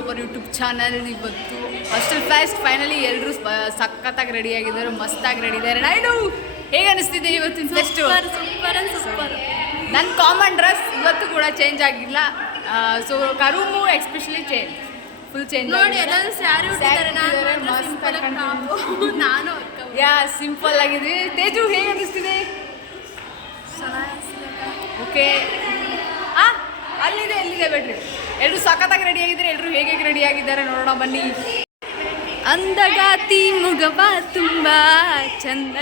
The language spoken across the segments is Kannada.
Hour YouTube channel. ಇವತ್ತು ಹಾಸ್ಟೆಲ್ ಫೆಸ್ಟ್ ಫೈನಲಿ ಎಲ್ಲರೂ ಸಖತ್ತಾಗಿ ರೆಡಿ ಆಗಿದ್ದಾರೆ, ಮಸ್ತಾಗಿ ರೆಡಿ ಇದ್ದಾರೆ. ನಾನು ಹೇಗೆ ಅನಿಸ್ತಿದೆ ಇವತ್ತಿನ ಫೆಸ್ಟ್? ಸೂಪರ್. ನನ್ನ ಕಾಮನ್ ಡ್ರೆಸ್ ಇವತ್ತು ಕೂಡ ಚೇಂಜ್ ಆಗಿಲ್ಲ. ಸೊ ಕರುಮು ಎಸ್ಪೆಷಲಿ ಫುಲ್ ಚೇಂಜ್ ನೋಡಿ, ಎಲ್ಲರೂ ಸ್ಯಾರಿ ಉಟ್ಟಿದ್ದಾರೆ. ನಾನು ಯಾ ಸಿಂಪಲ್ ಆಗಿದೆ. ತೇಜು ಹೇಗೆ ಅನಿಸ್ತಿದೆ? ಓಕೆ, ಎಲ್ಲಿದೆ ಬೇಡ್ರಿ. ಎಲ್ಲರೂ ಸಖತ್ತಾಗಿ ರೆಡಿ ಆಗಿದ್ದಾರೆ. ಎಲ್ಲರೂ ಹೇಗೆ ರೆಡಿ ಆಗಿದ್ದಾರೆ ನೋಡೋಣ ಬನ್ನಿ. ಅಂದಗಾತಿ ಮುಗವ ತುಂಬಾ ಚಂದ.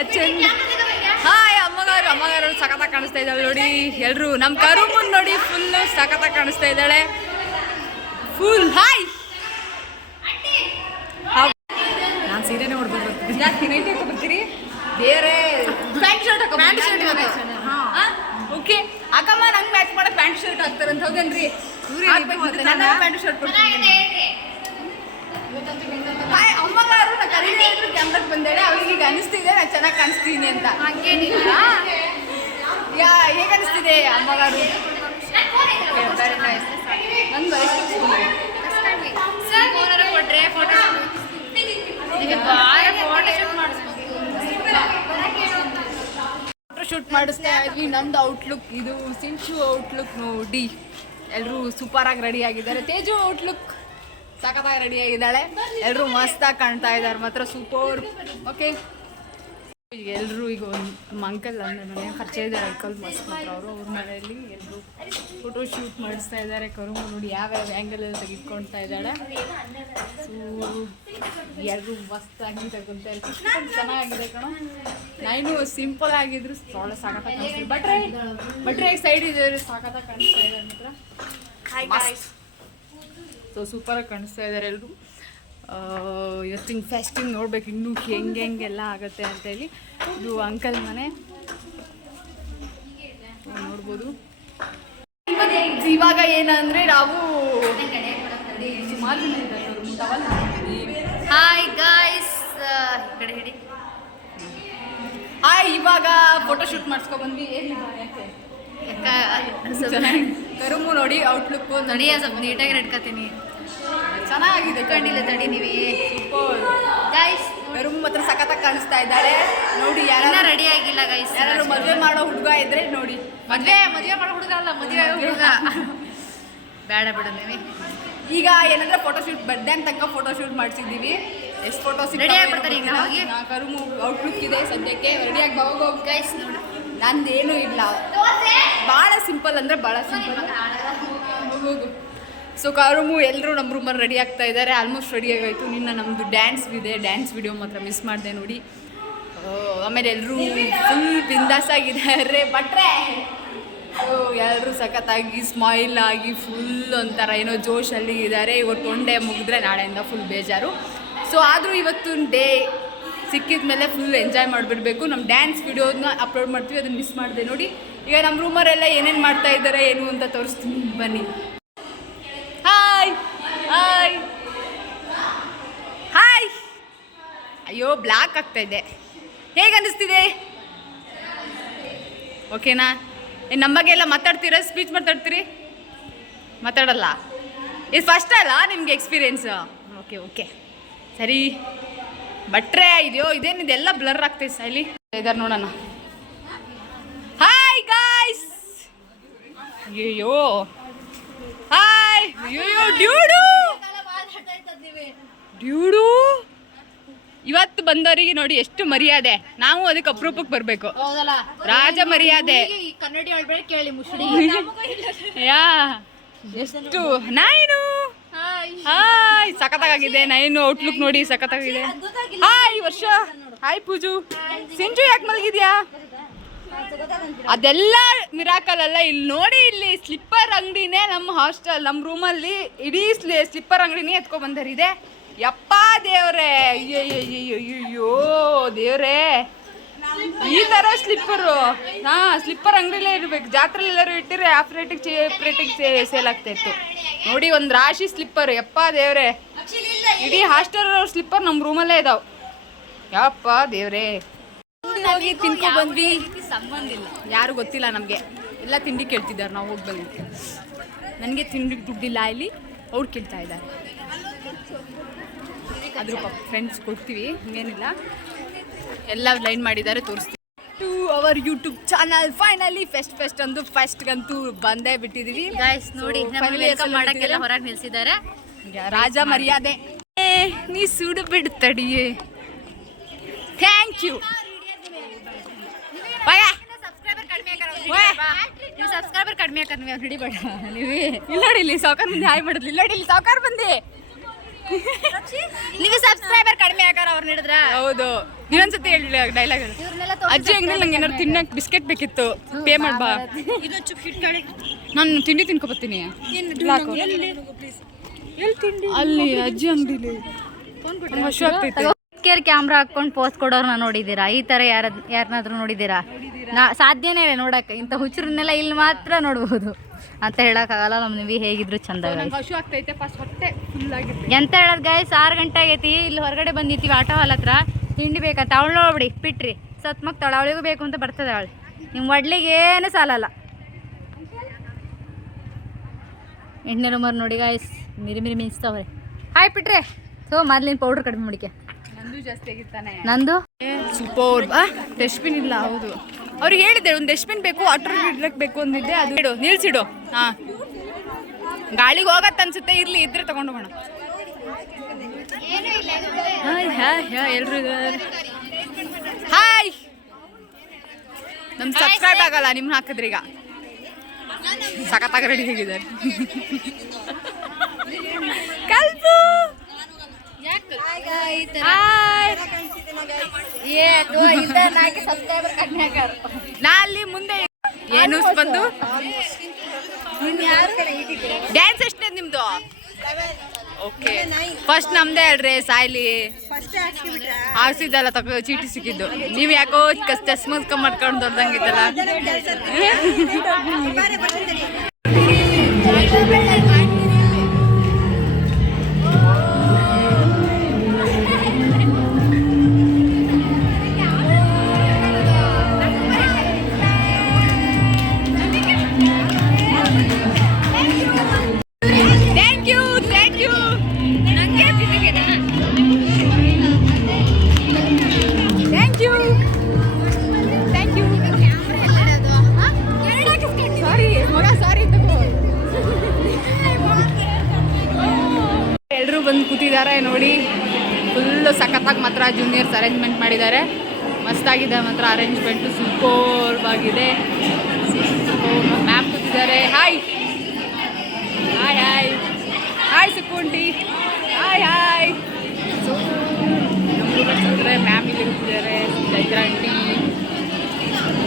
ಹಾಯ್ ಅಮ್ಮಗಾರು ಸಖತ್ತಾಗಿ ಕಾಣಿಸ್ತಾ ಇದ್ದಾಳೆ ನೋಡಿ. ಎಲ್ಲರೂ ನಮ್ಮ ಕರು ಮುಂದೆ ನೋಡಿ ಫುಲ್ ಸಖತ್ತಾಗಿ ಕಾಣಿಸ್ತಾ ಇದ್ದಾಳೆ. Full hi. ನಾನು ಸೀರೆನೇ ಹೊಡ್ಬೋದು ಬರ್ತೀನಿ. ಯಾಕೆ ನೈಟ್ ಹಾಕೊಬರ್ತೀರಿ? ಬೇರೆ ಪ್ಯಾಂಟ್ ಶರ್ಟ್ ಓಕೆ ಅಕ್ಕಮ್ಮ ನಂಗೆ ಮ್ಯಾಚ್ ಮಾಡಕ್ಕೆ ಪ್ಯಾಂಟ್ ಶರ್ಟ್ ಹಾಕ್ತಾರಂತ ಹೌದೇನ್ರಿ? ನಾನು ಪ್ಯಾಂಟ್ ಶರ್ಟ್ ಕೊಡ್ತೀನಿ. ಹಾಯ್ ಅಮ್ಮಗಾರು ನಾ ಕರೀನೇ ಇದ್ರು ಕ್ಯಾಮ್ರಾಗೆ ಬಂದೇಳೆ. ಅವ್ರಿಗೆ ಈಗ ಅನಿಸ್ತಿದೆ ನಾನು ಚೆನ್ನಾಗಿ ಕಾಣಿಸ್ತೀನಿ ಅಂತ. ಯಾ ಹೇಗೆ ಅನಿಸ್ತಿದೆ ಅಮ್ಮಗಾರು? Very nice. ನಂಗೆ ಕೊಟ್ರೆ ಫೋಟೋ ಶೂಟ್ ಮಾಡಿಸ್ತಾ ಇದ್ವಿ. ನಂದು ಔಟ್ಲುಕ್ ಇದು, ಸಿಂಚು ಔಟ್ಲುಕ್ ನೋಡಿ. ಎಲ್ಲರೂ ಸೂಪರಾಗಿ ರೆಡಿ ಆಗಿದ್ದಾರೆ. ತೇಜು ಔಟ್ಲುಕ್ ಸಖತ್ತಾಗಿ ರೆಡಿ ಆಗಿದ್ದಾಳೆ. ಎಲ್ಲರೂ ಮಸ್ತಾಗಿ ಕಾಣ್ತಾ ಇದ್ದಾರೆ ಮಾತ್ರ, ಸೂಪರ್. ಓಕೆ, ಈಗ ಎಲ್ಲರೂ ಈಗ ನಮ್ಮ ಅಂಕಲ್ ಅಂದರೆ ಮನೆ ಪರಿಚಯ ಇದ್ದಾರೆ. ಅಂಕಲ್ ಮಸ್ತ್ ಮಾತ್ರ ಅವ್ರ ಮನೆಯಲ್ಲಿ ಎಲ್ಲರೂ ಫೋಟೋ ಶೂಟ್ ಮಾಡಿಸ್ತಾ ಇದ್ದಾರೆ. ಕರುಮು ನೋಡಿ ಯಾವ್ಯಾವ ಆ್ಯಂಗಲಲ್ಲಿ ತೆಗೆದುಕೊಳ್ತಾ ಇದ್ದಾಳೆ. ಸೊ ಎಲ್ಲರೂ ಮಸ್ತಾಗಿ ತಗೊಂತ ಚೆನ್ನಾಗಿದೆ ಕಣೋ. ನಾನು ಸಿಂಪಲ್ ಆಗಿದ್ರು ಸೊಳ್ಳೆ ಸಾಕತ್ತಾಗಿ ಕಾಣಿಸ್ತೀವಿ. ಬಟ್ರೆ ಸೈಡ್ ಇದೆ ಸಾಕತ್ತಾಗಿ ಕಾಣಿಸ್ತಾ ಇದ್ದಾರೆ ಮಾತ್ರ. ಸೊ ಸೂಪರಾಗಿ ಕಾಣಿಸ್ತಾ ಇದ್ದಾರೆ ಎಲ್ಲರೂ. ಇವತ್ತಿನ ಫೆಸ್ಟಿಂಗ್ ನೋಡ್ಬೇಕು ಇನ್ನೂ ಹೆಂಗೆಲ್ಲ ಆಗುತ್ತೆ ಅಂತೇಳಿ. ಇದು ಅಂಕಲ್ ಮನೆ ನೋಡ್ಬೋದು. ಇವಾಗ ಏನಂದರೆ ನಾವು ಹಾಯ್ ಗಾಯ್ಸ್, ಕಡೆ ಹೇಳಿ. ಹಾಯ್, ಇವಾಗ ಫೋಟೋ ಶೂಟ್ ಮಾಡಿಸ್ಕೊಬಂದ್ವಿ. ಕರುಮು ನೋಡಿ ಔಟ್ಲುಕ್ ನೋಡಿ, ಸ್ವಲ್ಪ ನೀಟಾಗಿ ನಡ್ಕೊತೀನಿ. ಚೆನ್ನಾಗಿದೆ. ಕಂಡಿಲ್ಲ ತಡಿ ನೀವೇ. ಸೂಪರ್ ಗೈಸ್, ಕರುಮು ಮಾತ್ರ ಸಖತ್ತಾಗಿ ಕಾಣಿಸ್ತಾ ಇದ್ದಾಳೆ ನೋಡಿ. ಯಾರು ರೆಡಿ ಆಗಿಲ್ಲ ಗೈಸ್. ಯಾರು ಮದುವೆ ಮಾಡೋ ಹುಡುಗ ಇದ್ರೆ ನೋಡಿ. ಮದುವೆ ಮಾಡೋ ಹುಡುಗ ಅಲ್ಲ, ಮದುವೆ ಹುಡುಗ. ಬೇಡ ಬಿಡು ನೀವೇ. ಈಗ ಏನಂದ್ರೆ ಫೋಟೋ ಶೂಟ್ ಬರ್ಡೇ ತನಕ ಫೋಟೋ ಶೂಟ್ ಮಾಡಿಸಿದ್ದೀವಿ. ಎಷ್ಟು ಫೋಟೋಸ್ ರೆಡಿ ಆಗಿಬಿಡ್ತಾರೆ ಈಗ. ಹೋಗಿ ಕರುಮು ಔಟ್ಲುಕ್ ಇದೆ ಸದ್ಯಕ್ಕೆ. ರೆಡಿಯಾಗಿ ಹೋಗಿ ಗೈಸ್ ನೋಡಿ. ನಂದೇನು ಇಲ್ಲ, ಭಾಳ ಸಿಂಪಲ್ ಅಂದರೆ ಭಾಳ ಸಿಂಪಲ್. ಹೋಗು. ಸೊ ಕರುಮು ಎಲ್ಲರೂ ನಮ್ಮ ರೂಮಲ್ಲಿ ರೆಡಿ ಆಗ್ತಾ ಇದ್ದಾರೆ. ಆಲ್ಮೋಸ್ಟ್ ರೆಡಿ ಆಗಾಯಿತು. ನಿನ್ನ ನಮ್ಮದು ಡ್ಯಾನ್ಸ್ ಇದೆ, ಡ್ಯಾನ್ಸ್ ವಿಡಿಯೋ ಮಾತ್ರ ಮಿಸ್ ಮಾಡಿದೆ ನೋಡಿ. ಆಮೇಲೆ ಎಲ್ಲರೂ ಫುಲ್ ಬಿಂದಾಸಾಗಿದ್ದಾರೆ. ಬಟ್ರೆ ಎಲ್ಲರೂ ಸಖತ್ತಾಗಿ ಸ್ಮೈಲ್ ಆಗಿ ಫುಲ್ ಒಂಥರ ಏನೋ ಜೋಶಲ್ಲಿ ಇದ್ದಾರೆ. ಇವತ್ತು ಒನ್ ಡೇ ಮುಗಿದ್ರೆ ನಾಳೆಯಿಂದ ಫುಲ್ ಬೇಜಾರು. ಸೊ ಆದರೂ ಇವತ್ತು ಡೇ ಸಿಕ್ಕಿದ ಮೇಲೆ ಫುಲ್ ಎಂಜಾಯ್ ಮಾಡಿಬಿಡ್ಬೇಕು. ನಮ್ಮ ಡ್ಯಾನ್ಸ್ ವಿಡಿಯೋನ ಅಪ್ಲೋಡ್ ಮಾಡ್ತೀವಿ, ಅದನ್ನು ಮಿಸ್ ಮಾಡಿದೆ ನೋಡಿ. ಈಗ ನಮ್ಮ ರೂಮರೆಲ್ಲ ಏನೇನು ಮಾಡ್ತಾ ಇದ್ದಾರೆ ಏನು ಅಂತ ತೋರಿಸ್ತೀನಿ ಬನ್ನಿ. Hi hi hi. ಅಯ್ಯೋ ಬ್ಲ್ಯಾಕ್ ಆಗ್ತಾ ಇದೆ. ಹೇಗೆ ಅನ್ನಿಸ್ತಿದೆ? ಓಕೆನಾ? ನಮ್ಮ ಬಗ್ಗೆ ಎಲ್ಲ ಮಾತಾಡ್ತೀರಾ? ಸ್ಪೀಚ್ ಮಾತಾಡ್ತೀರಿ? ಮಾತಾಡಲ್ಲ? ಇದು ಫಸ್ಟ್ ಅಲ್ಲ ನಿಮಗೆ ಎಕ್ಸ್ಪೀರಿಯೆನ್ಸ್? ಓಕೆ ಸರಿ. ಬಟ್ರೆ ಇದೆಯೋ ಇದೇನಿದೆಲ್ಲ ಬ್ಲರ್ ಆಗ್ತೈತೆ. ಸೈಲಿ ಇದಾರೆ ನೋಡೋಣ. Hi guys. ಅಯ್ಯೋ ಹಾಯ್. ಅಯ್ಯೋ ಡ್ಯೂಡು ಇವತ್ತು ಬಂದವರಿಗೆ ನೋಡಿ ಎಷ್ಟು ಮರ್ಯಾದೆ. ನಾವು ಅದಕ್ಕೆ ಅಪರೂಪಕ್ಕೆ ಬರಬೇಕು. ರಾಜ ಮರ್ಯಾದೆ. ಕನ್ನಡಿ ಹೇಳ್ಬೇಡಿ, ಕೇಳಿ ಮುಸುಡಿ. ಯಾ ಎಷ್ಟು ನೈನು. ಹಾಯ್, ಸಖತ್ತಾಗಿದೆ. ನೈನು ಔಟ್ಲುಕ್ ನೋಡಿ ಸಖತ್ತಾಗಿದೆ. ಹಾಯ್ ವರ್ಷ. ಹಾಯ್ ಪೂಜು. ಸಿಂಚು ಯಾಕೆ ಮಲಗಿದ್ಯಾ? ಅದೆಲ್ಲ ಮಿರಾಕಲ್ ಅಲ್ಲ. ಇಲ್ಲಿ ನೋಡಿ, ಇಲ್ಲಿ ಸ್ಲಿಪ್ಪರ್ ಅಂಗಡಿನೇ ನಮ್ಮ ಹಾಸ್ಟೆಲ್, ನಮ್ಮ ರೂಮಲ್ಲಿ ಇಡೀ ಸ್ಲಿಪ್ಪರ್ ಅಂಗಡಿನೇ ಎತ್ಕೊ ಬಂದರಿದೆ. ಯಪ್ಪ ದೇವ್ರೆ, ಅಯ್ಯೋ ದೇವ್ರೆ, ಈ ಥರ ಸ್ಲಿಪ್ಪರು. ಸ್ಲಿಪ್ಪರ್ ಅಂಗಡಿಲೇ ಇರಬೇಕು. ಜಾತ್ರೆಲಿ ಎಲ್ಲರೂ ಇಟ್ಟಿದ್ರೆ ಹಾಫ್ ರೇಟಿಗೆ ಚೀಪ್ ರೇಟಿಗೆ ಸೇಲ್ ಆಗ್ತಾ ಇತ್ತು ನೋಡಿ. ಒಂದು ರಾಶಿ ಸ್ಲಿಪ್ಪರ್. ಯಪ್ಪ ದೇವ್ರೆ, ಇಡೀ ಹಾಸ್ಟೆಲ್ ಸ್ಲಿಪ್ಪರ್ ನಮ್ಮ ರೂಮಲ್ಲೇ ಇದಾವೆ. ಯಪ್ಪ ದೇವ್ರೆ. ಹೋಗಿ ತಿನ್ಕೊ ಬಂದ್ವಿ. ಸಂಬಂಧ ಇಲ್ಲ, ಯಾರು ಗೊತ್ತಿಲ್ಲ ನಮಗೆ. ಎಲ್ಲ ತಿಂಡಿ ಕೇಳ್ತಿದ್ದಾರೆ. ನಾವು ಹೋಗಿ ಬಂದಿದ್ವಿ. ನನಗೆ ತಿಂಡಿ ದುಡ್ಡಿಲ್ಲ ಇಲ್ಲಿ, ಅವ್ರು ಕೇಳ್ತಾ ಇದ್ದಾರೆ. ಅದ್ರ ಫ್ರೆಂಡ್ಸ್ ಕೊಡ್ತೀವಿ, ಇನ್ನೇನಿಲ್ಲ. ಎಲ್ಲ ಲೈನ್ ಮಾಡಿದ್ದಾರೆ, ತೋರಿಸ್ತೀವಿ. To our YouTube channel finally fest ಅಂದು ಫಸ್ಟ್ಗಂತೂ ಬಂದೇ ಬಿಟ್ಟಿದೀವಿ ಗೈಸ್. ನೋಡಿ ವೆಲ್ಕಮ್ ಮಾಡಕ್ಕೆಲ್ಲ ಹೊರಗೆ ನಿಲ್ಸಿದ್ದಾರೆ. ರಾಜ ಮರ್ಯಾದೆ ನೀ ಸುಡು ಬಿಡ್ತಡಿಯೇ. Thank you. ಸಬ್ಸ್ಕ್ರೈಬರ್ ಕಡಿಮೆ ಆಕರ್ ನೀವು ಹಿಡಿಬೇಡ. ನೀವೇ ಇಲ್ಲ ನೋಡಿ, ಇಲ್ಲಿ ಸಾವುಕಾರ ಮಂದಿ ಹಾಯ್ ಮಾಡಿದ್ಲಿ. ಇಲ್ಲ ನೋಡಿ, ಇಲ್ಲಿ ಸಾವುಕಾರ ಮಂದಿ ನೀವು ಸಬ್ಸ್ಕ್ರೈಬರ್ ಕಡಿಮೆ ಆಕಾರ ಅವ್ರು ಹಿಡಿದ್ರ. ಹೌದು, ಇನ್ನೊಂದ್ಸತಿ ಹೇಳಿ ಡೈಲಾಗ್. ಅಜ್ಜಿ ಅಂಗಡಿಲಿ ನಂಗೆ ಏನಾದ್ರು ತಿನ್ನಕ್ ಬಿಸ್ಕೆಟ್ ಬೇಕಿತ್ತು, ಪೇ ಮಾಡ್ಬಾ. ನಾನು ತಿಂಡಿ ತಿನ್ಕೊಬತ್ತೀನಿ ಅಲ್ಲಿ ಅಜ್ಜಿ ಅಂಗಡಿಲಿ. ಹಸು ಆಗ್ತೈತೆ. ಕೇರ್ ಕ್ಯಾಮ್ರಾ ಹಾಕೊಂಡು ಪೋಸ್ಟ್ ಕೊಡೋರ್ನ ನೋಡಿದ್ದೀರಾ? ಈ ಥರ ಯಾರನ್ನಾದ್ರೂ ನೋಡಿದ್ದೀರಾ? ಸಾಧ್ಯನೇ ಇಲ್ಲ ನೋಡಕ್ಕೆ. ಇಂಥ ಹುಚ್ಚರನ್ನೆಲ್ಲ ಇಲ್ಲಿ ಮಾತ್ರ ನೋಡ್ಬೋದು ಅಂತ ಹೇಳೋಕ್ಕಾಗಲ್ಲ. ನಮ್ಮ ನಿವಿ ಹೇಗಿದ್ರು ಚಂದ. ಹಸು ಆಗ್ತೈತೆ, ಫಸ್ಟ್ ಹೊಟ್ಟೆ ಫುಲ್ ಆಗಿತ್ತು. ಎಂತ ಹೇಳೋದು ಗೈಸ್, 6 ಗಂಟೆ ಆಗೈತಿ. ಇಲ್ಲಿ ಹೊರಗಡೆ ಬಂದಿರ್ತೀವಿ ಆಟೋ ಹಾಲ್ ಹತ್ರ. ತಿಂಡಿ ಬೇಕಂತ ಅವಳು ನೋಡ್ಬಿಡಿ ಬಿಟ್ರಿ ಸತ್ ಮಕ್ತಾಳ. ಅವಳಿಗೂ ಬೇಕು ಅಂತ ಬರ್ತದೆ ಅವಳು. ನಿಮ್ಮ ಒಡ್ಲಿಗೆ ಏನು ಸಾಲಲ್ಲ. 8ನೇ ನಂಬರ್ ನೋಡಿ ಗಾಯ್ಸ್, ಮಿರಿ ಮಿಂಚ್ತಾವ್ರೆ. ಹಾಯ್ ಬಿಟ್ರೆ ಮೊದ್ಲಿನ ಪೌಡ್ರ್ ಕಡಿಮೆ ಮಾಡಿಕೆ. ನಂದು ಜಾಸ್ತಿ ಆಗಿರ್ತಾನೆ. ನಂದು ಸೂಪರ್. ಡಸ್ಟ್ಬಿನ್ ಇಲ್ಲ. ಹೌದು, ಅವ್ರಿಗೆ ಹೇಳಿದ್ದೆ ಒಂದು ಡಸ್ಟ್ಬಿನ್ ಬೇಕು, ಆಟೋ ಇಡ್ಲಕ್ಕೆ ಬೇಕು ಅಂದಿದ್ದೆ. ಅದು ಇಡು, ನಿಲ್ಸಿಡು. ಹಾಂ, ಗಾಳಿಗೆ ಹೋಗತ್ತೆ ಅನ್ಸುತ್ತೆ. ಇರ್ಲಿ, ಇದ್ರೆ ತಗೊಂಡು ಹೋಗೋಣ. ಹಾಯ್ ಹಾಯ್ ಹಾಯ್ ಎಲ್ರು ಇದ್ದಾರೆ. ಹಾಯ್. ನಮ್ ಸಬ್ಸ್ಕ್ರೈಬ್ ಆಗಲ್ಲ ನಿಮ್ನ ಹಾಕಿದ್ರಿ. ಈಗ ಸಖತ್ತಾಗಿ ರೆಡಿ ಆಗಿದ್ದಾರೆ. ಕಲ್ಪು ನಾ ಅಲ್ಲಿ ಮುಂದೆ ಏನು ಬಂದು ಡ್ಯಾನ್ಸ್ ಎಷ್ಟೇ ನಿಮ್ದು? ಓಕೆ, ಫಸ್ಟ್ ನಮ್ದೇ ಹೇಳ್ರಿ. ಸಾಯ್ಲಿ ಆರ್ಸಿದ್ದಲ್ಲ ತಗೋ ಚೀಟಿ ಸಿಕ್ಕಿದ್ದು. ನೀವ್ ಯಾಕೋ ಚಸ್ಮಸ್ ಮಾಡ್ಕೊಂಡು ದೊಡ್ಡದಂಗಿತ್ತಲ್ಲ. ಎಲ್ಲರೂ ಬಂದು ಕೂತಿದ್ದಾರೆ ನೋಡಿ. ಫುಲ್ಲು ಸಖತ್ತಾಗಿ ಮಾತ್ರ ಜೂನಿಯರ್ಸ್ ಅರೇಂಜ್ಮೆಂಟ್ ಮಾಡಿದ್ದಾರೆ. ಮಸ್ತಾಗಿದೆ ಮಾತ್ರ ಅರೇಂಜ್ಮೆಂಟು, ಸೂಪರ್ ಆಗಿದೆ. ಮ್ಯಾಮ್ ಕೂತಿದ್ದಾರೆ. ಹಾಯ್ ಹಾಯ್ ಹಾಯ್ ಹಾಯ್ ಸುಕ್ಕುಂಟಿ. Hi hi. ಮ್ಯಾಮ್ ಇಲ್ಲಿ ಕೂತಿದ್ದಾರೆ. ಚೈತ್ರ ಆಂಟಿ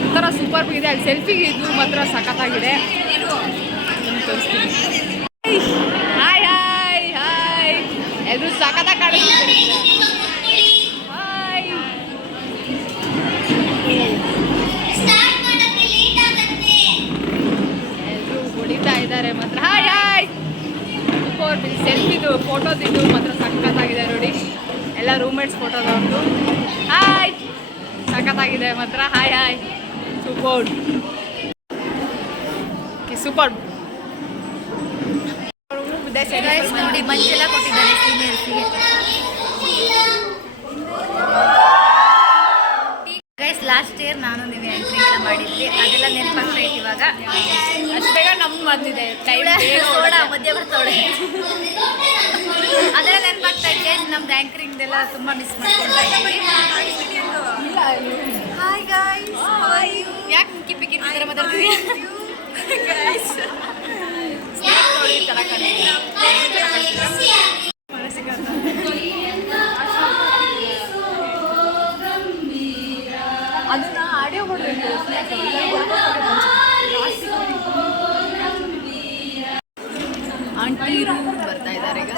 ಒಂಥರ ಸೂಪರ್ ಆಗಿದೆ. ಅಲ್ಲಿ ಸೆಲ್ಫಿಗೆ ಇದು ಮಾತ್ರ ಸಖತ್ತಾಗಿದೆ. ತೋರಿಸ್ತೀನಿ. Hi hi hi. ಎಲ್ಲರೂ ಸಖತ್ತಾಗಿ ಕಾಣಿಸ್ತಿದ್ದಾರೆ. ಹಾಯ್. ಎಲ್ಲರೂ ಹೊಡಿತಾ ಇದ್ದಾರೆ ಮಾತ್ರ. Hi hi. ಸೂಪರ್. ಸೆಲ್ಫಿದು ಫೋಟೋದಿದ್ದು ಮಾತ್ರ ಸಖತ್ತಾಗಿದೆ ನೋಡಿ. ಎಲ್ಲ ರೂಮ್ಮೇಟ್ಸ್ ಫೋಟೋದವ್ರದ್ದು. ಹಾಯ್. ಸಖತ್ತಾಗಿದೆ ಮಾತ್ರ. Hi hi. Super super. ನೋಡಿ ಮಂಚೆಲ್ಲ ಕೊಟ್ಟಿದ್ದಾರೆ ಸೀನಿಯರ್ಸಿಗೆ. ಗೈಸ್ ಲಾಸ್ಟ್ ಇಯರ್ ನಾನು ನೀವು ಎಂಟ್ರಿ ಎಲ್ಲ ಮಾಡಿದ್ವಿ, ಅದೆಲ್ಲ ನೆನಪಾಗ್ತಾ ಇತ್ತು ಇವಾಗ. ಅಷ್ಟು ಬೇಗ ನಮ್ಗೆ ಬಂದಿದೆ ಸೋಡಾ ಮಧ್ಯ ಬರ್ತಾವಳೆ. ಅದೆಲ್ಲ ನೆನಪಾಗ್ತಾ ಇದ್ದೆ. ನಮ್ದು ಆ್ಯಂಕರಿಂಗ್ದೆಲ್ಲ ತುಂಬ ಮಿಸ್ ಮಾಡ್ಕೊಳ್ತಾ ಇದ್ವಿ. ಹಾಯ್ ಗೈಸ್, ಯಾಕೆ ಮುಕ್ಕಿ ಪಿಕ್ಕಿ ಥರ ಮಾತಾಡ್ತೀವಿ? ಅದನ್ನ ಆಡಿಯೋ ಆಂಟಿರು ಬರ್ತಾ ಇದ್ದಾರೆ ಈಗ.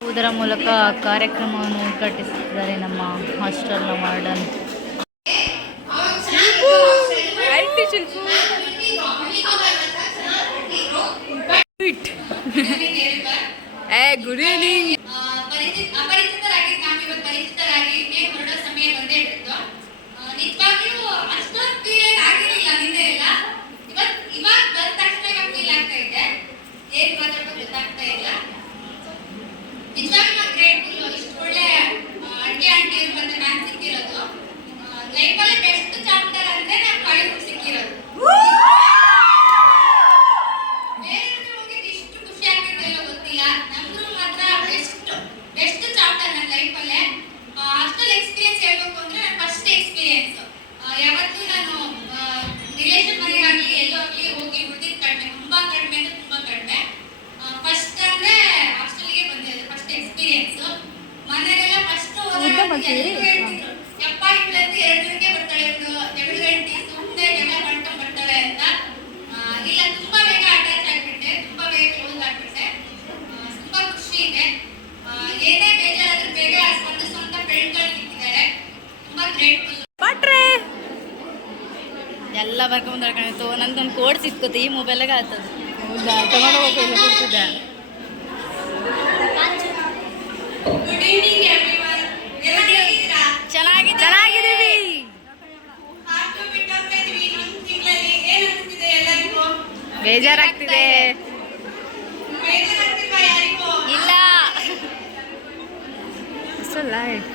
ಇದರ ಮೂಲಕ ಕಾರ್ಯಕ್ರಮವನ್ನು ಉದ್ಘಾಟಿಸುತ್ತಿದ್ದಾರೆ ನಮ್ಮ ಹಾಸ್ಟೆಲ್ನ ವಾರ್ಡನ್. Good evening. ಅಪರಿಚಿತರಾಗಿ ನಾವಿವತ್ತು ಪರಿಚಿತರಾಗಿ ಹೊರಡೋ ಸಮಯ ಬಂದೇ ಇಟ್ಟಿತ್ತು. ನಿಜವಾಗಿಯೂ ಅಷ್ಟೊಂದು ಫೀಲ್ ಆಗಿರಲಿಲ್ಲ ನಿನ್ನೆ ಎಲ್ಲ. ಇವಾಗ ಬಂದ ತಕ್ಷಣ ಫೀಲ್ ಆಗ್ತಾ ಇದೆ. ಬರ್ಕೊಂಬಂದ್ರೆ ಕಾಣಿತ್ತು ನಂದೊಂದು ಕೋಡ್ ಸಿಕ್ಕೋತಿ ಈ ಮೊಬೈಲಾಗ ಆಗ್ತದೆ. ಹೌದಾ, ತಗೊಂಡು ಹೋಗೋಕೆ ಕೊಡ್ತಿದ್ದೆ. Good evening everyone. ಎಲ್ಲ ಹೇಗಿದ್ದೀರಾ? ಚೆನ್ನಾಗಿದ್ದೀವಿ. ಹಾಸ್ಟೆಲ್ ಬಿಟ್ಟು ಹೋಗ್ತಾ ಇದೀವಿ ಇನ್ನೊಂದು ತಿಂಗಳಲ್ಲಿ. ಏನ್ ಅನಿಸ್ತಿದೆ ಎಲ್ಲರಿಗೂ? ಬೇಜಾರಾಗ್ತಿದೆ. ಬೇಜಾರಾಗ್ತಿಲ್ವಾ ಯಾರಿಗೂ? ಇಲ್ಲ ಹೇಳ್ಬೇಕಂದ್ರೆ ಹಾಸ್ಟೆಲ್ ಲೈಫ್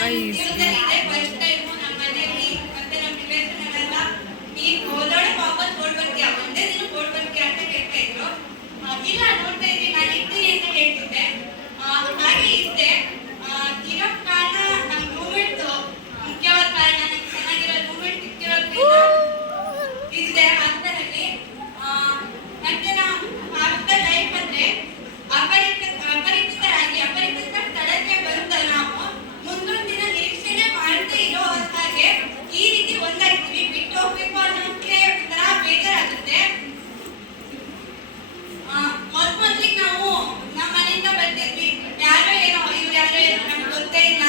ನನ್ನ ಜೀವನದಲ್ಲಿ ಇದೆ ಫಸ್ಟ್ ಟೈಮ್. ನಮ್ಮ ಮನೆಯಲ್ಲಿ ಮತ್ತೆ ನಮ್ಮ ರಿಲೇಷನ್ ಎಲ್ಲ ನೀನು ಹೋದೋಳೆ ವಾಪಸ್ ಓಡ್ ಬರ್ತೀಯ, ಒಂದೇ ದಿನ ಓಡ್ ಬರ್ತೀಯ ಅಂತ ಹೇಳ್ತಾ ಇದ್ರು. ಇಲ್ಲ ನೋಡ್ತಾ ಇದ್ದೀನಿ, ನಾನು ಇರ್ತೀನಿ ಅಂತ ಹೇಳ್ತಿದ್ದೆ. ಹಾಗೆ ಇದ್ದೆ. ಇರೋ ಕಾರಣ ನಮ್ಮ ಮೂಮೆಂಟ್ ಮುಖ್ಯವಾದ ಕಾರಣ. ನನಗೆ ಚೆನ್ನಾಗಿರೋ ಮೂಮೆಂಟ್ ಸಿಕ್ಕಿರೋದ್ರಿಂದ ಇದ್ದೆ ಹಾಸ್ಟೆಲಲ್ಲಿ. ಮತ್ತೆ ನಾವು ಹಾಸ್ಟೆಲ್ ಲೈಫ್ ಅಂದ್ರೆ ಅಪರಿಚಿತ ಸ್ಥಳಕ್ಕೆ ಬಂದ ನಾವು ಮುಂದೊಂದು ದಿನ ನಿರೀಕ್ಷೆನೆ ಮಾಡದೇ ಇರೋ ಹಾಗೆ ಈ ರೀತಿ ಒಂದಾಗ್ತೀವಿ. ಬಿಟ್ಟು ಹೋಗ್ಬೇಕು ಅನ್ನೋಕ್ಕೆ ಒಂಥರ ಬೇಜಾರಾಗುತ್ತೆ. ಮೊದ್ಲಿಗೆ ನಾವು ನಮ್ಮ ಮನೆಯಿಂದ ಬರ್ತಿದ್ವಿ, ಯಾರೋ ಏನೋ ಇವ್ರು ಯಾರೋ ಏನೋ ನಮ್ಗೆ ಗೊತ್ತೇ ಇಲ್ಲ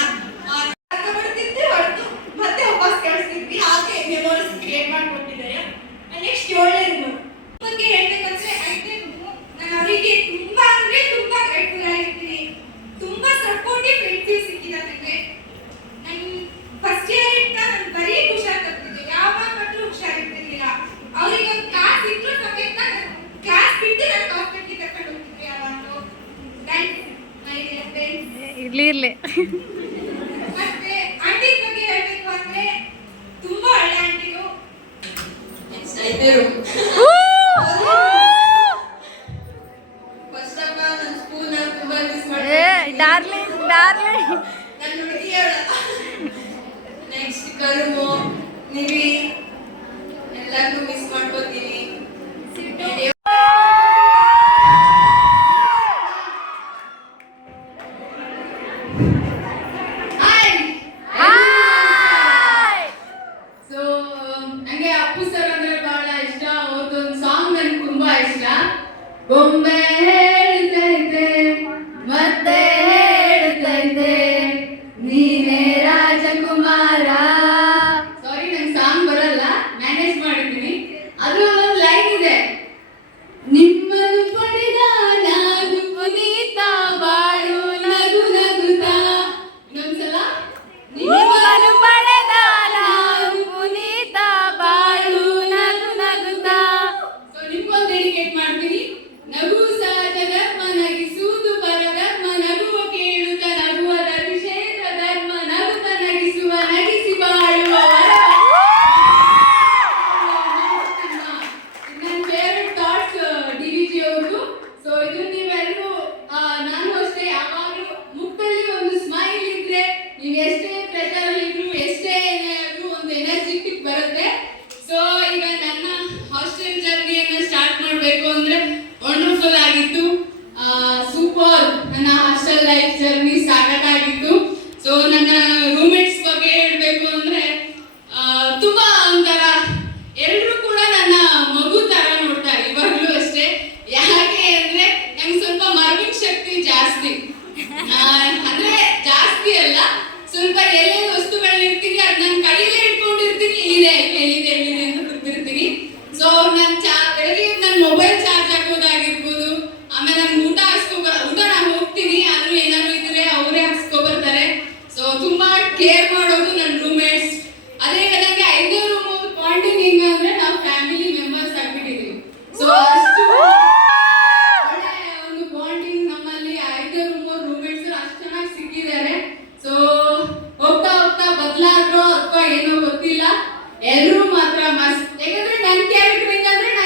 ಬರ್ತಿದ್ವಿ, ಹೊರತು ಮತ್ತೆ ವಾಪಸ್ ಕಳಿಸ್ತಿದ್ವಿ. ಹಾಗೆ ಮೆಮೊರೀಸ್ ಕ್ರಿಯೇಟ್ ಮಾಡ್ಕೊಟ್ಟಿದ್ದಾರೆ. ನೆಕ್ಸ್ಟ್ 7ನೇ ರೂಮ್ ಬಗ್ಗೆ ಹೇಳ್ಬೇಕಂದ್ರೆ 5ನೇ ರೂಮ್. ನಾನು ಅವರಿಗೆ ತುಂಬಾ ಗ್ರೇಟ್ಫುಲ್ ಆಗಿರ್ತೀನಿ. ತುಂಬಾ ಸಪೋರ್ಟಿವ್ ಫ್ರೆಂಡ್ಸ್ ಸಿಕ್ಕಿದ್ದಾರೆ ನನಗೆ. ನನ್ನ ಫಸ್ಟ್ ಇಯರ್ ಇಂದ ನಾನು ಬರೀ ಹುಷಾರಾಗ್ತಿದ್ದೆ, ಯಾವಾಗ ಬಿಟ್ಟರು ಹುಷಾರಿರ್ತಿರ್ಲಿಲ್ಲ. ಅವರಿಗೆ ಒಂದು ಕ್ಲಾಸ್ ಇದ್ರು ಸಮೇತ ಕ್ಲಾಸ್ ಬಿಟ್ಟು ನಾನು ಹಾಸ್ಪಿಟ್ಲಿಗೆ ಕರ್ಕೊಂಡು ಹೋಗ್ತಿದ್ದೆ ಯಾವಾಗಲೂ. ಇರ್ಲಿ ಮತ್ತೆ ಆಂಟಿ ಬಗ್ಗೆ ಹೇಳ್ಬೇಕು ಅಂದ್ರೆ ತುಂಬಾ ಒಳ್ಳೆ ಆಂಟಿಗಳು. ಫಸ್ಟ್ ಆಫ್ ಆಲ್ ನನ್ನ ಸ್ಕೂಲ್ ತುಂಬಾ ಮಿಸ್ ಮಾಡ್ತೀನಿ. ಡಾರ್ಲಿಂಗ್ ನನ್ನ ಹುಡುಗಿಯಳ ನೆಕ್ಸ್ಟ್ ಕರುಮು ನಿವಿ ಎಲ್ಲಾರ್ಗೂ ಮಿಸ್ ಮಾಡ್ಕೋತೀನಿ. ಸೊ ನಂಗೆ ಅಪ್ಪು ಸರ್ ಅಂದ್ರೆ ಬಹಳ ಇಷ್ಟ. ಅವ್ರದ್ದೊಂದು ಸಾಂಗ್ ನನ್ಗೆ ತುಂಬಾ ಇಷ್ಟ. ಬೊಂಬೆ ಹೇಳ್ತೈತೆ ಮತ್ತೆ ಹೇಳ್ತೈತೆ ನೀನೇ ರಾಜಕುಮಾರ. ಸಾರಿ, ನಂಗೆ ಸಾಂಗ್ ಬರಲ್ಲ, ಮ್ಯಾನೇಜ್ ಮಾಡಿದ್ದೀನಿ. ಅದ್ರಲ್ಲಿ ಒಂದು ಲೈನ್ ಇದೆ, ನಿಮ್ಮನ್ನು ಪಡೆದ ನಾನು ಪುನೀತ ಬಾಳು ನಗು ನಗುತ್ತಾ. ಇನ್ನೊಂದ್ಸಲ, ನಿಮ್ಮನ್ನು ಪಡೆದ ನಾವು ಪುನೀತ ಬಾಳು ನಗು ನಗುತ್ತಾ. ಸೊ ನಿಮ್ಗೊಂದು ಡೆಡಿಕೇಟ್ ಮಾಡ್ತೀನಿ. ನಗು ಸಹಜ ಧರ್ಮ ನಗಿಸುವುದು ಪರಧರ್ಮ, ನಗುವ ಕೇಳುತ್ತ ನಗುವದ ವಿಶೇಷ ಧರ್ಮ, ನಗುತ್ತ ನಗಿಸುವ ನಗಿಸಿ ಬಾಳುವ ವರ. ನನ್ನ ಫೇವ್ರೆಟ್ ಥಾಟ್ಸ್ DVG ಅವ್ರದ್ದು. ಸೊ ಇದು ನೀವೆಲ್ಲರೂ ನಾನು ಅಷ್ಟೇ ಯಾವಾಗಲೂ ಮುಖದಲ್ಲಿ ಒಂದು ಸ್ಮೈಲ್ ಇದ್ರೆ, ನೀವು ಎಷ್ಟೇ ಪ್ರೆಷರ್ ಇದ್ರು ಎಷ್ಟೇ ಏನಾದ್ರು ಒಂದು ಎನರ್ಜೆಟಿಕ್ ಬರುತ್ತೆ. ಸೊ ಈಗ ನನ್ನ ಹಾಸ್ಟೆಲ್ ಜರ್ನಿಯನ್ನು ಸ್ಟಾರ್ಟ್ ಮಾಡಬೇಕು ಅಂದ್ರೆ ವಂಡರ್ಫುಲ್ ಆಗಿತ್ತು. ಸೂಪರ್. ನನ್ನ ಹಾಸ್ಟೆಲ್ ಲೈಫ್ ಜರ್ನಿ ಸಾಕಾಗಿತ್ತು. ಸೊ ನನ್ನ ರೂಮ್ಮೇಟ್ಸ್ ಬಗ್ಗೆ ಹೇಳ್ಬೇಕು ಅಂದ್ರೆ ತುಂಬಾ ಒಂಥರ ಎಲ್ಲರೂ ಕೂಡ ನನ್ನ ಮಗು ತರ ನೋಡ್ತಾರೆ ಇವಾಗಲೂ ಅಷ್ಟೇ. ಯಾಕೆ ಅಂದ್ರೆ ನಂಗೆ ಸ್ವಲ್ಪ ಮರವಿನ ಶಕ್ತಿ ಜಾಸ್ತಿ. ಅಂದ್ರೆ ಜಾಸ್ತಿ ಅಲ್ಲ, ಸ್ವಲ್ಪ ಎಲ್ಲೆಲ್ಲಿ ವಸ್ತುಗಳನ್ನ ಇರ್ತೀನಿ ಅದು ನನ್ನ ಕೈಯಲ್ಲೇ ಇಟ್ಕೊಂಡಿರ್ತೀನಿ. ಎಲ್ಲಿದೆ ಅಂತ ಗೊತ್ತಿರ್ತೀನಿ. ಸೊ ಬೆಳಗ್ಗೆ ನನ್ನ ಮೊಬೈಲ್ ಚಾರ್ಜ್ ಹಾಕೋದಾಗಿರ್ಬೋದು, ಆಮೇಲೆ ನಾನು ಊಟ ನಾನು ಹೋಗ್ತೀನಿ, ಆದ್ರೂ ಏನಾದ್ರು ಇದ್ರೆ ಅವರೇ ಹಾಕ್ಸ್ಕೊಬರ್ತಾರೆ. ಸೊ ತುಂಬಾ ಕೇರ್ ಮಾಡೋದು ನನ್ನ ರೂಮ್ಮೇಟ್ಸ್. ಅದೇ ನನಗೆ 5ನೇ ರೂಮ್ ಬಾಂಡಿಂಗ್ ಹೆಂಗ ಅಂದ್ರೆ ನಾವು ಫ್ಯಾಮಿಲಿ ಮೆಂಬರ್ಸ್ ಆಗ್ಬಿಟ್ಟಿದೀವಿ. ಸೊ ಅಷ್ಟು ಒಳ್ಳೆ ಒಂದು ಬಾಂಡಿಂಗ್ ನಮ್ಮಲ್ಲಿ 5ನೇ ರೂಮ್ ರೂಮ್ಮೇಟ್ಸ್ ಅಷ್ಟು ಚೆನ್ನಾಗಿ ಸಿಕ್ಕಿದ್ದಾರೆ. ಸೊ ಹೋಗ್ತಾ ಬದಲಾದ್ರೋ ಅಥವಾ ಏನೋ ಗೊತ್ತಿಲ್ಲ, ಎಲ್ಲರೂ ಮಾತ್ರ ಮಸ್ತ್. ಯಾಕಂದ್ರೆ ನನ್ನ ಕ್ಯಾರೆಕ್ಟರ್ ಹೆಂಗಂದ್ರೆ ನಾ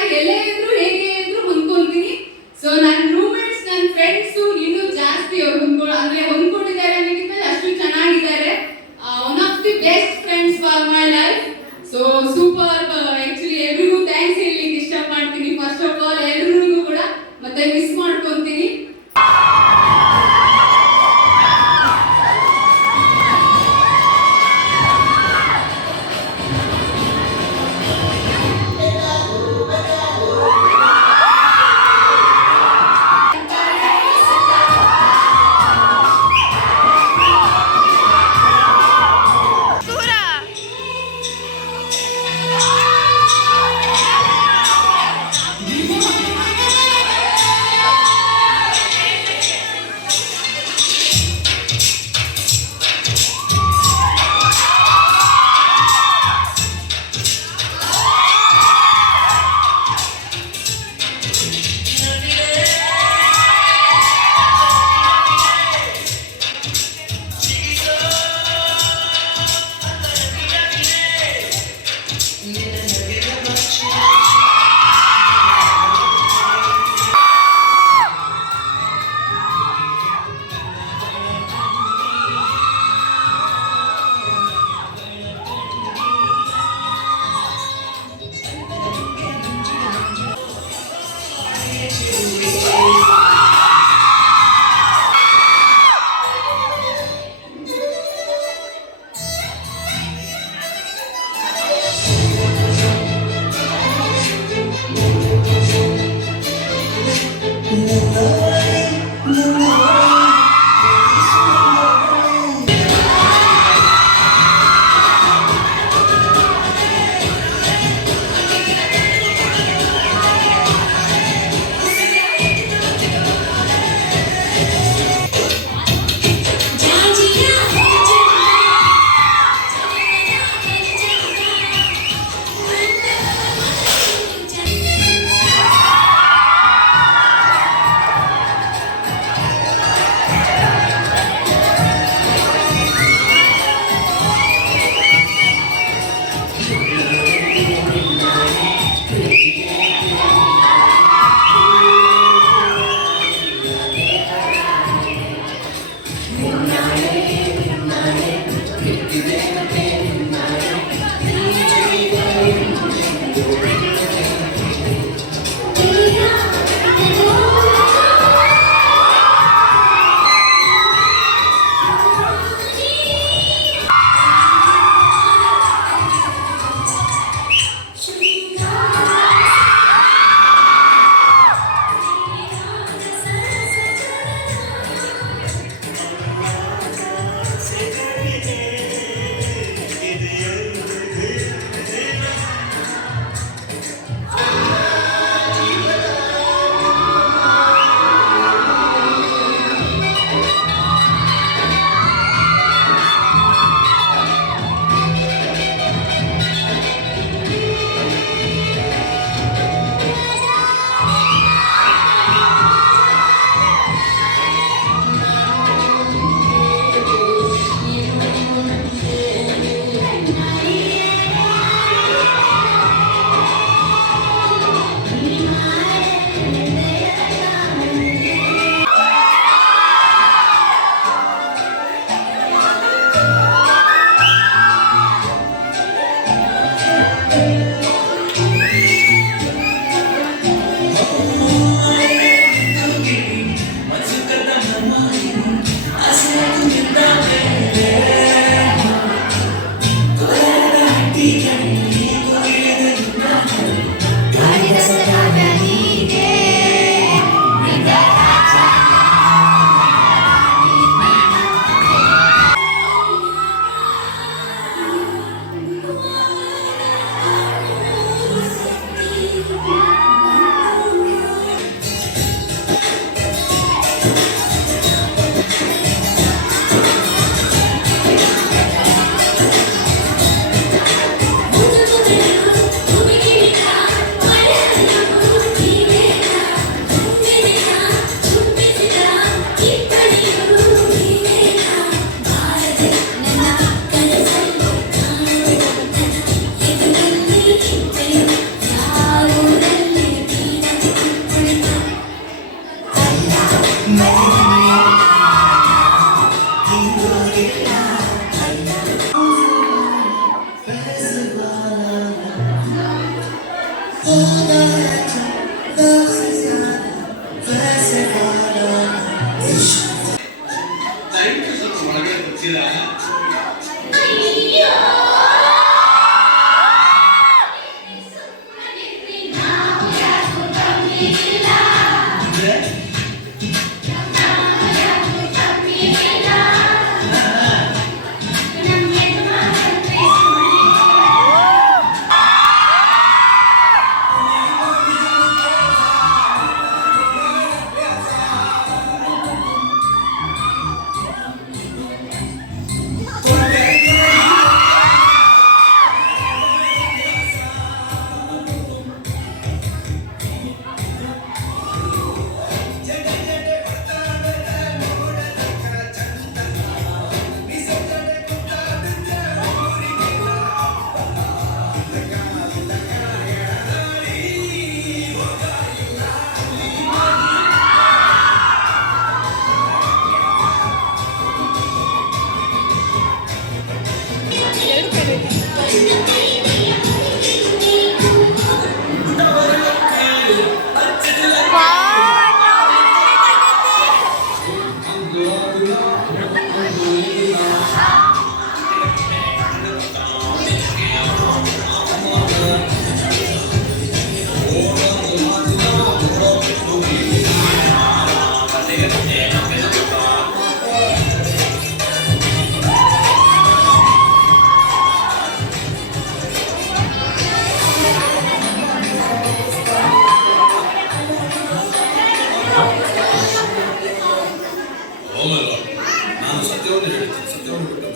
ನಾನು ಸತ್ಯವನ್ನು ಹೇಳ್ತೀನಿ, ಸತ್ಯವನ್ನು ಬಿಟ್ಟು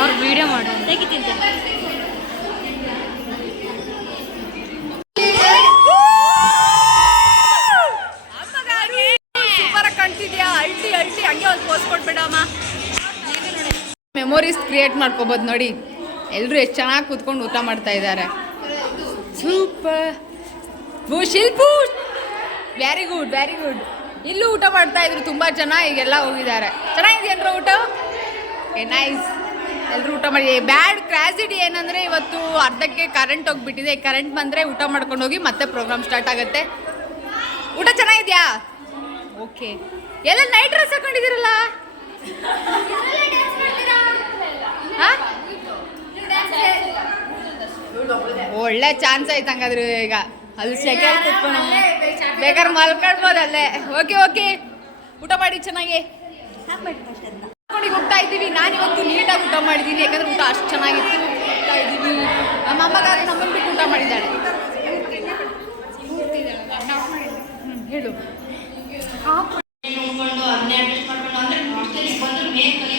ಅವ್ರು ವಿಡಿಯೋ ಮಾಡೋ ತೆಗಿತಿದ್ದೆ. ಸೂಪರ್ ಆಗಿ ಕಾಣ್ತಿದ್ಯಾ, ಅಳ್ತಿ ಅಳ್ತಿ ಹಂಗೆ ಒಂದು ಪೋಸ್ ಕೊಟ್ಬಿಡಮ್ಮ. ಮೆಮೊರೀಸ್ ಕ್ರಿಯೇಟ್ ಮಾಡ್ಕೋಬೋದು ನೋಡಿ. ಎಲ್ಲರೂ ಎಷ್ಟು ಚೆನ್ನಾಗಿ ಕೂತ್ಕೊಂಡು ಊಟ ಮಾಡ್ತಾ ಇದ್ದಾರೆ. Super. Shilpu very good very good. ಇಲ್ಲೂ ಊಟ ಮಾಡ್ತಾ ಇದ್ರು ತುಂಬ ಜನ, ಈಗೆಲ್ಲ ಹೋಗಿದ್ದಾರೆ. ಚೆನ್ನಾಗಿದೆಯನ್ರ ಊಟ? ನೈಸ್. ಎಲ್ಲರೂ ಊಟ ಮಾಡಿ. ಬ್ಯಾಡ್ ಕ್ರಾಸಿಡಿ ಏನಂದರೆ ಇವತ್ತು ಅರ್ಧಕ್ಕೆ ಕರೆಂಟ್ ಹೋಗ್ಬಿಟ್ಟಿದೆ. ಕರೆಂಟ್ ಬಂದರೆ ಊಟ ಮಾಡ್ಕೊಂಡು ಹೋಗಿ ಮತ್ತೆ ಪ್ರೋಗ್ರಾಮ್ ಸ್ಟಾರ್ಟ್ ಆಗುತ್ತೆ. ಊಟ ಚೆನ್ನಾಗಿದೆಯಾ? ಓಕೆ. ಎಲ್ಲ ನೈಟ್ ಡ್ರೆಸ್ ಹಾಕೊಂಡಿದ್ದೀರಲ್ಲ? ಒಳ್ಳೆ ಚಾನ್ಸ್ ಆಯ್ತು ಹಂಗಾದ್ರೆ. ಈಗ ಅಲ್ಲಿ ಸೆಕೆಂಡ್ ಕೂತ್ಕೊಂಡು ಬೇಕಾದ್ರೆ ಮಲ್ಕೊಳ್ಬೋದು ಅಲ್ಲೇ. ಓಕೆ ಓಕೆ, ಊಟ ಮಾಡಿ ಚೆನ್ನಾಗಿ. ಹೋಗ್ತಾ ಇದ್ದೀವಿ. ನಾನು ಇವತ್ತು ನೀಟಾಗಿ ಊಟ ಮಾಡಿದ್ದೀನಿ, ಯಾಕಂದ್ರೆ ಊಟ ಅಷ್ಟು ಚೆನ್ನಾಗಿತ್ತು. ಹೋಗ್ತಾ ಇದ್ದೀವಿ. ನಮ್ಮ ಅಮ್ಮಗಾದ್ರೆ ನಮ್ಮನ್ನು ಬಿಟ್ಟು ಊಟ ಮಾಡಿದ್ದಾಳೆ. ಹೇಳು. ನೋಡ್ಕೊಂಡು ಅದನ್ನೇ ಅಡ್ಜಸ್ಟ್ ಮಾಡ್ಕೊಂಡು ಅಂದ್ರೆ ಬಂದು ಮೇನ್ ಕಲಿ